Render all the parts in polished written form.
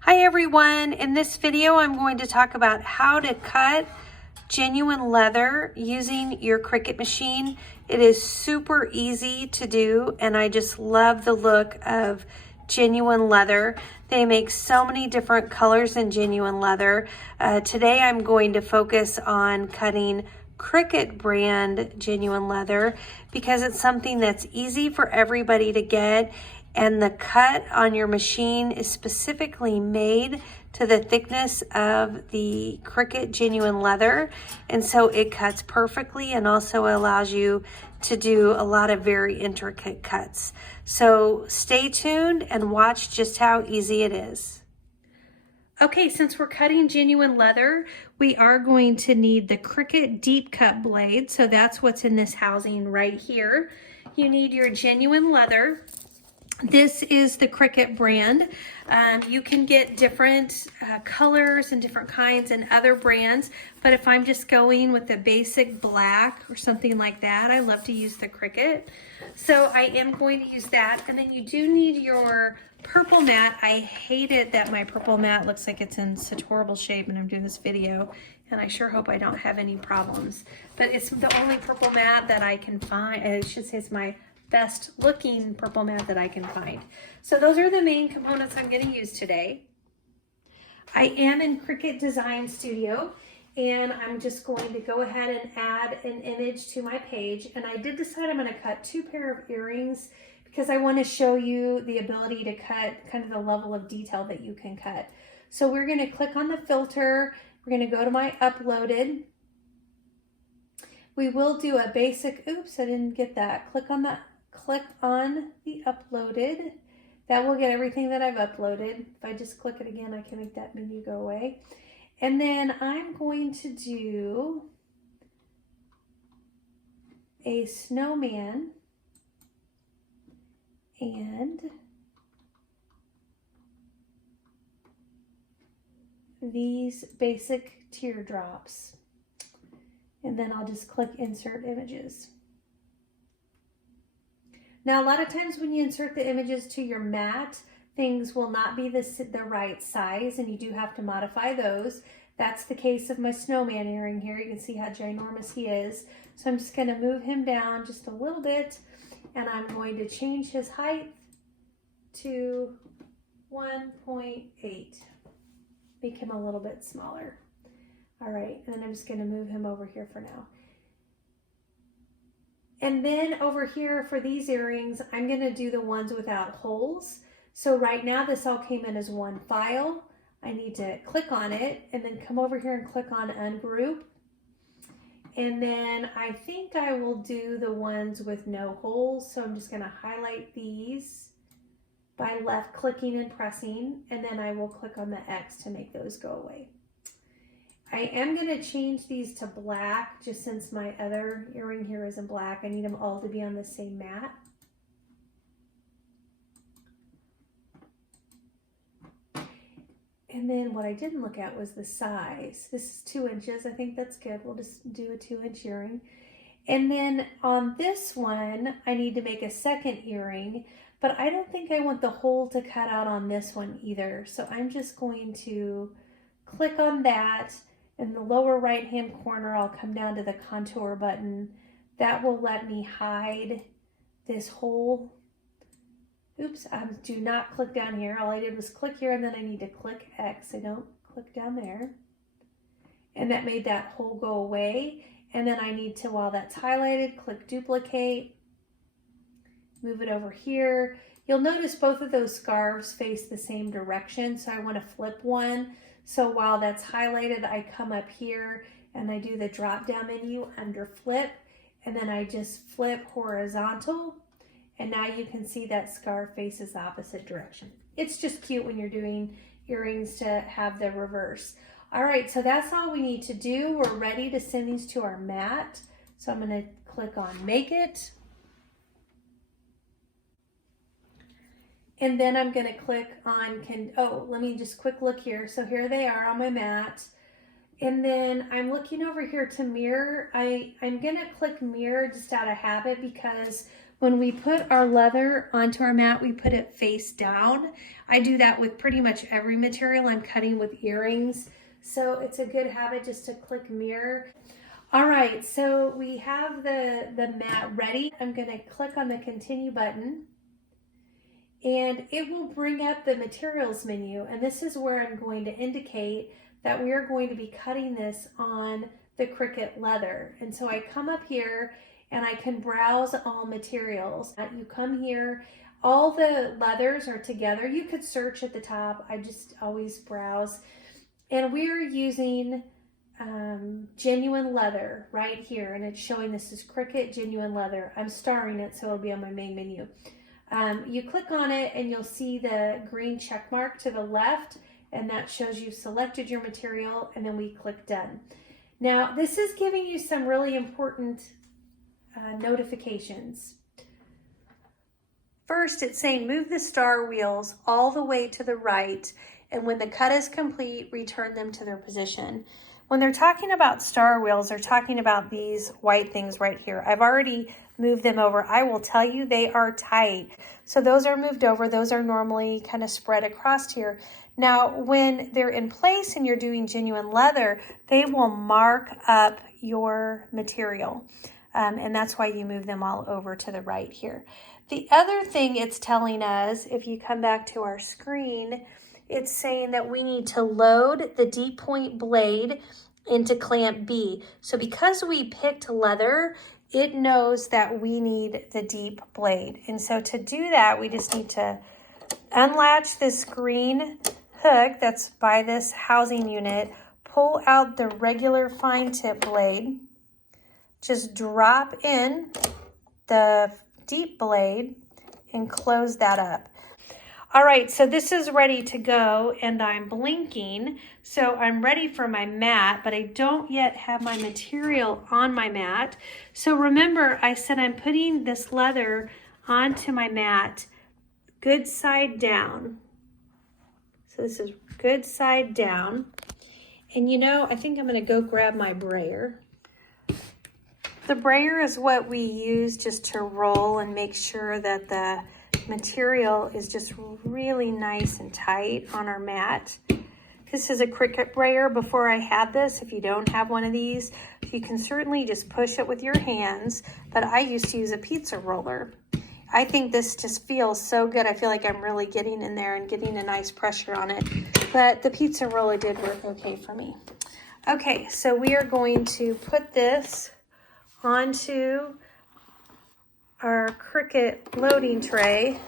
Hi everyone, in this video I'm going to talk about how to cut genuine leather using your Cricut machine. It is super easy to do and I just love the look of genuine leather. They make so many different colors in genuine leather. Today I'm going to focus on cutting Cricut brand genuine leather because it's something that's easy for everybody to get, and the cut on your machine is specifically made to the thickness of the Cricut genuine leather, and so it cuts perfectly and also allows you to do a lot of very intricate cuts. So stay tuned and watch just how easy it is. Okay, since we're cutting genuine leather, we are going to need the Cricut deep cut blade. So that's what's in this housing right here. You need your genuine leather. This is the Cricut brand. You can get different colors and different kinds and other brands, but if I'm just going with the basic black or something like that, I love to use the Cricut. So I am going to use that. And then you do need your purple mat. I hate it that my purple mat looks like it's in such horrible shape and I'm doing this video, and I sure hope I don't have any problems. But it's the only purple mat that I can find. I should say it's my best looking purple mat that I can find. So those are the main components I'm going to use today. I am in Cricut Design Studio, and I'm just going to go ahead and add an image to my page. And I did decide I'm going to cut 2 pair of earrings because I want to show you the ability to cut kind of the level of detail that you can cut. So we're going to click on the filter. We're going to go to my uploaded. We will do a basic, oops, I didn't get that. Click on the uploaded. That will get everything that I've uploaded. If I just click it again, I can make that menu go away. And then I'm going to do a snowman and these basic teardrops. And then I'll just click insert images. Now, a lot of times when you insert the images to your mat, things will not be the right size, and you do have to modify those. That's the case of my snowman earring here. You can see how ginormous he is. So I'm just going to move him down just a little bit, and I'm going to change his height to 1.8. Make him a little bit smaller. All right, and then I'm just going to move him over here for now. And then over here for these earrings, I'm going to do the ones without holes. So right now this all came in as one file. I need to click on it and then come over here and click on ungroup. And then I think I will do the ones with no holes. So I'm just going to highlight these by left clicking and pressing, and then I will click on the X to make those go away. I am going to change these to black just since my other earring here isn't black. I need them all to be on the same mat. And then what I didn't look at was the size. This is 2 inches. I think that's good. We'll just do a 2-inch earring. And then on this one, I need to make a second earring, but I don't think I want the hole to cut out on this one either. So I'm just going to click on that. In the lower right hand corner, I'll come down to the contour button. That will let me hide this hole. Oops, do not click down here. All I did was click here, and then I need to click X. I don't click down there. And that made that hole go away. And then I need to, while that's highlighted, click duplicate, move it over here. You'll notice both of those scarves face the same direction, so I want to flip one. So while that's highlighted, I come up here and I do the drop down menu under flip, and then I just flip horizontal, and now you can see that scarf faces the opposite direction. It's just cute when you're doing earrings to have the reverse. All right, so that's all we need to do. We're ready to send these to our mat. So I'm going to click on make it. And then I'm going to click on, let me just quick look here. So here they are on my mat. And then I'm looking over here to mirror. I'm going to click mirror just out of habit because When we put our leather onto our mat, we put it face down. I do that with pretty much every material I'm cutting with earrings. So it's a good habit just to click mirror. All right, so we have the mat ready. I'm gonna click on the continue button and it will bring up the materials menu. And this is where I'm going to indicate that we are going to be cutting this on the Cricut leather. And so I come up here and I can browse all materials. You come here, all the leathers are together. You could search at the top. I just always browse. And we're using genuine leather right here. And it's showing this is Cricut genuine leather. I'm starring it so it'll be on my main menu. You click on it and you'll see the green check mark to the left, and that shows you've selected your material, and then we click done. Now this is giving you some really important notifications. First, it's saying move the star wheels all the way to the right, and when the cut is complete, return them to their position. When they're talking about star wheels, they're talking about these white things right here. I've already moved them over. I will tell you they are tight. So those are moved over. Those are normally kind of spread across here. Now, when they're in place and you're doing genuine leather, they will mark up your material. And that's why you move them all over to the right here. The other thing it's telling us, if you come back to our screen, it's saying that we need to load the deep point blade into clamp B. So because we picked leather, it knows that we need the deep blade. And so to do that, we just need to unlatch this green hook that's by this housing unit, pull out the regular fine tip blade, just drop in the deep blade and close that up. All right, so this is ready to go and I'm blinking. So I'm ready for my mat, but I don't yet have my material on my mat. So remember, I said I'm putting this leather onto my mat, good side down. So this is good side down. And you know, I think I'm gonna go grab my brayer. The brayer is what we use just to roll and make sure that the material is just really nice and tight on our mat. This is a Cricut brayer. Before I had this, if you don't have one of these, you can certainly just push it with your hands, but I used to use a pizza roller. I think this just feels so good. I feel like I'm really getting in there and getting a nice pressure on it, but the pizza roller did work okay for me. Okay, so we are going to put this onto our Cricut loading tray.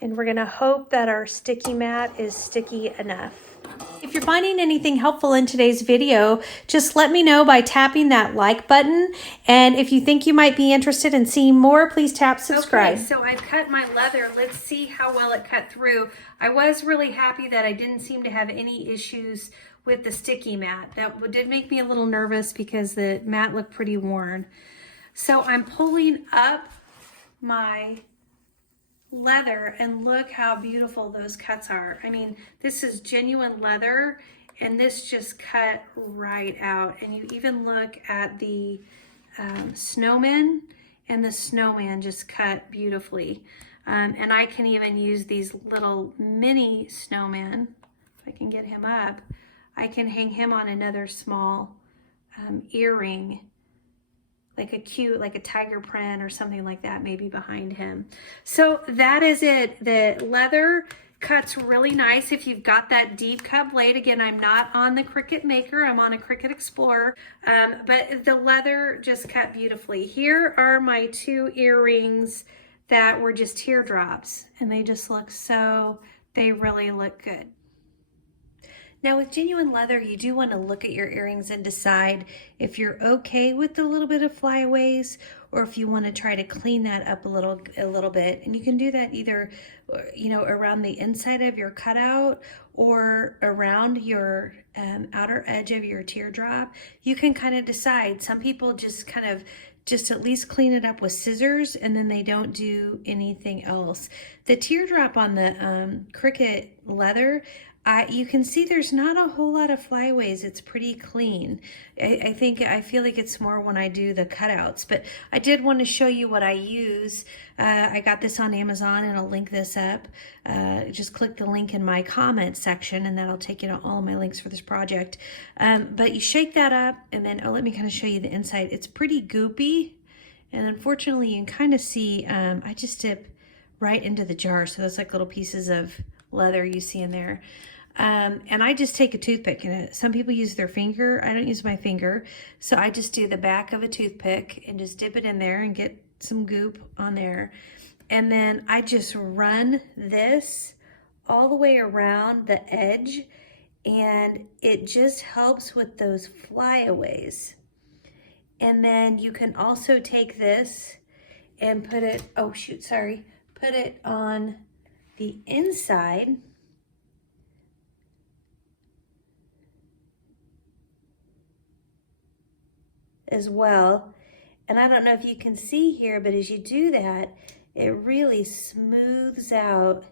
And we're gonna hope that our sticky mat is sticky enough. If you're finding anything helpful in today's video, just let me know by tapping that like button. And if you think you might be interested in seeing more, please tap subscribe. Okay, so I've cut my leather. Let's see how well it cut through. I was really happy that I didn't seem to have any issues with the sticky mat. That did make me a little nervous because the mat looked pretty worn. So I'm pulling up my leather and look how beautiful those cuts are. I mean, this is genuine leather and this just cut right out. And you even look at the snowman, and the snowman just cut beautifully. And I can even use these little mini snowmen. If I can get him up, I can hang him on another small earring, like a cute, like a tiger print or something like that, maybe behind him. So that is it. The leather cuts really nice if you've got that deep cut blade. Again, I'm not on the Cricut Maker, I'm on a Cricut Explorer, but the leather just cut beautifully. Here are my two earrings that were just teardrops, and they just look so, they really look good. Now with genuine leather, you do want to look at your earrings and decide if you're okay with a little bit of flyaways, or if you want to try to clean that up a little bit. And you can do that either, you know, around the inside of your cutout or around your outer edge of your teardrop. You can kind of decide. Some people just kind of at least clean it up with scissors and then they don't do anything else. The teardrop on the Cricut leather, You can see there's not a whole lot of flyaways. It's pretty clean. I feel like it's more when I do the cutouts, but I did want to show you what I use. I got this on Amazon and I'll link this up. Just click the link in my comment section and that'll take you to all of my links for this project. But you shake that up and then, let me kind of show you the inside. It's pretty goopy. And unfortunately you can kind of see, I just dip right into the jar. So that's like little pieces of leather you see in there. And I just take a toothpick, and some people use their finger. I don't use my finger. So I just do the back of a toothpick and just dip it in there and get some goop on there. And then I just run this all the way around the edge, and it just helps with those flyaways. And then you can also take this and put it, put it on the inside. As well. And I don't know if you can see here, but as you do that, it really smooths out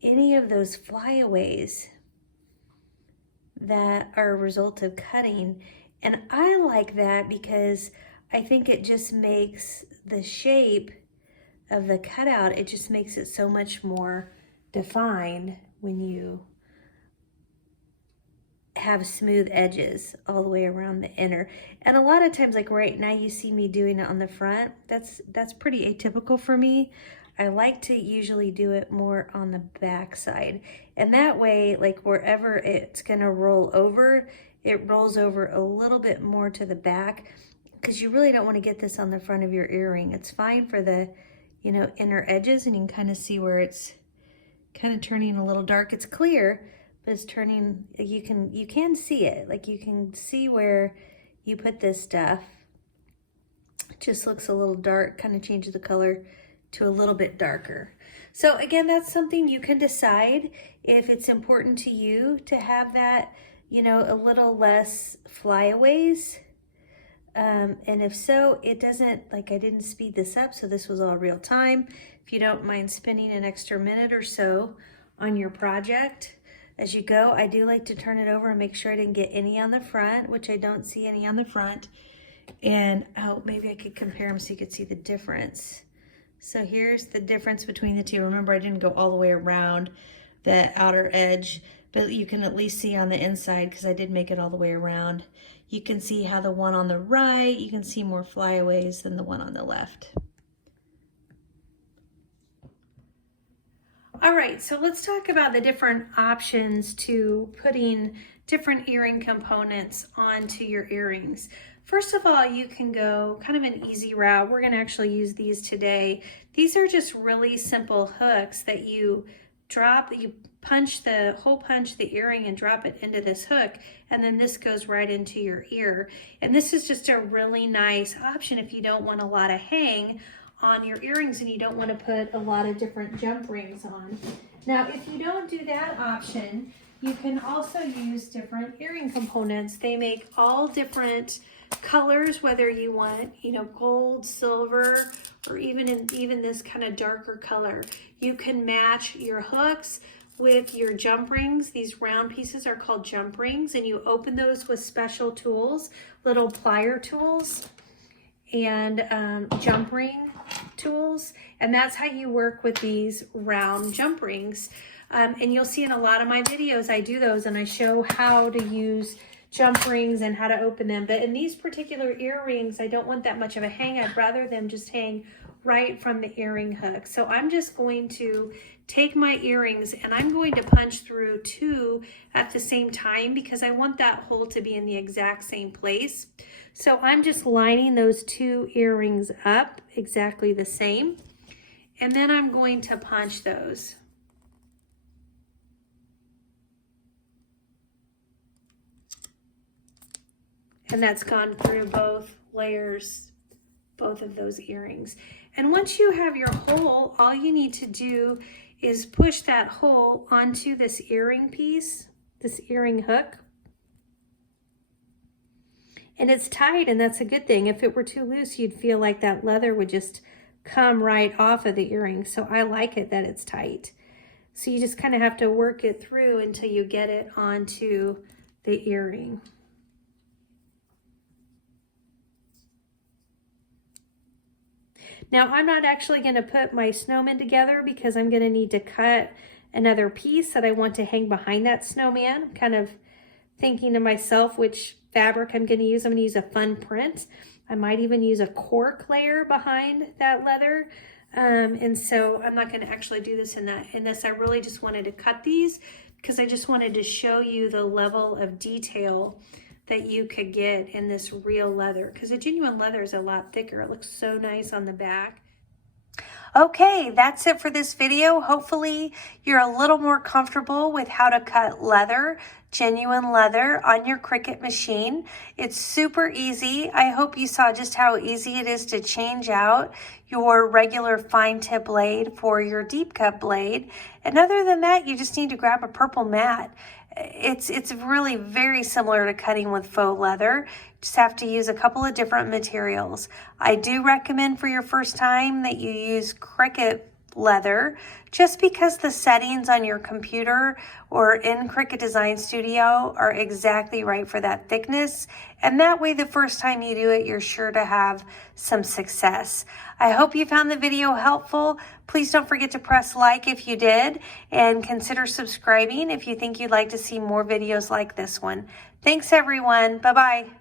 any of those flyaways that are a result of cutting. And I like that because I think it just makes the shape of the cutout, it just makes it so much more defined when you have smooth edges all the way around the inner. And a lot of times, like right now you see me doing it on the front. That's pretty atypical for me. I like to usually do it more on the back side. And that way, like wherever it's gonna roll over, it rolls over a little bit more to the back, because you really don't want to get this on the front of your earring. It's fine for the, inner edges, and you can kind of see where it's kind of turning a little dark. It's clear, but it's turning, you can see it. Like you can see where you put this stuff. It just looks a little dark, kind of changes the color to a little bit darker. So again, that's something you can decide if it's important to you to have that, a little less flyaways. And if so, it doesn't, like I didn't speed this up, so this was all real time. If you don't mind spending an extra minute or so on your project, as you go, I do like to turn it over and make sure I didn't get any on the front, which I don't see any on the front. And maybe I could compare them so you could see the difference. So here's the difference between the two. Remember, I didn't go all the way around the outer edge, but you can at least see on the inside, because I did make it all the way around. You can see how the one on the right, you can see more flyaways than the one on the left. All right, so let's talk about the different options to putting different earring components onto your earrings. First of all, you can go kind of an easy route. We're gonna actually use these today. These are just really simple hooks that you drop, you punch the earring and drop it into this hook, and then this goes right into your ear. And this is just a really nice option if you don't want a lot of hang on your earrings and you don't want to put a lot of different jump rings on. Now, if you don't do that option, you can also use different earring components. They make all different colors, whether you want, gold, silver, or even this kind of darker color. You can match your hooks with your jump rings. These round pieces are called jump rings, and you open those with special tools, little plier tools and jump ring tools, and that's how you work with these round jump rings. And you'll see in a lot of my videos I do those, and I show how to use jump rings and how to open them. But in these particular earrings, I don't want that much of a hang. I'd rather them just hang right from the earring hook. So I'm just going to take my earrings and I'm going to punch through 2 at the same time, because I want that hole to be in the exact same place. So I'm just lining those 2 earrings up exactly the same, and then I'm going to punch those. And that's gone through both layers, both of those earrings. And once you have your hole, all you need to do is push that hole onto this earring piece, this earring hook. And it's tight, and that's a good thing. If it were too loose, you'd feel like that leather would just come right off of the earring. So I like it that it's tight. So you just kind of have to work it through until you get it onto the earring. Now I'm not actually going to put my snowman together because I'm going to need to cut another piece that I want to hang behind that snowman. I'm kind of thinking to myself which fabric I'm going to use. I'm going to use a fun print. I might even use a cork layer behind that leather. And so I'm not going to actually do this in this. I really just wanted to cut these because I just wanted to show you the level of detail that you could get in this real leather, because a genuine leather is a lot thicker. It looks so nice on the back. Okay, that's it for this video. Hopefully you're a little more comfortable with how to cut leather, genuine leather, on your Cricut machine. It's super easy. I hope you saw just how easy it is to change out your regular fine tip blade for your deep cut blade. And other than that, you just need to grab a purple mat. It's really very similar to cutting with faux leather. Just have to use a couple of different materials. I do recommend for your first time that you use Cricut leather, just because the settings on your computer or in Cricut Design Studio are exactly right for that thickness. And that way, the first time you do it, you're sure to have some success. I hope you found the video helpful. Please don't forget to press like if you did, and consider subscribing if you think you'd like to see more videos like this one. Thanks, everyone. Bye-bye.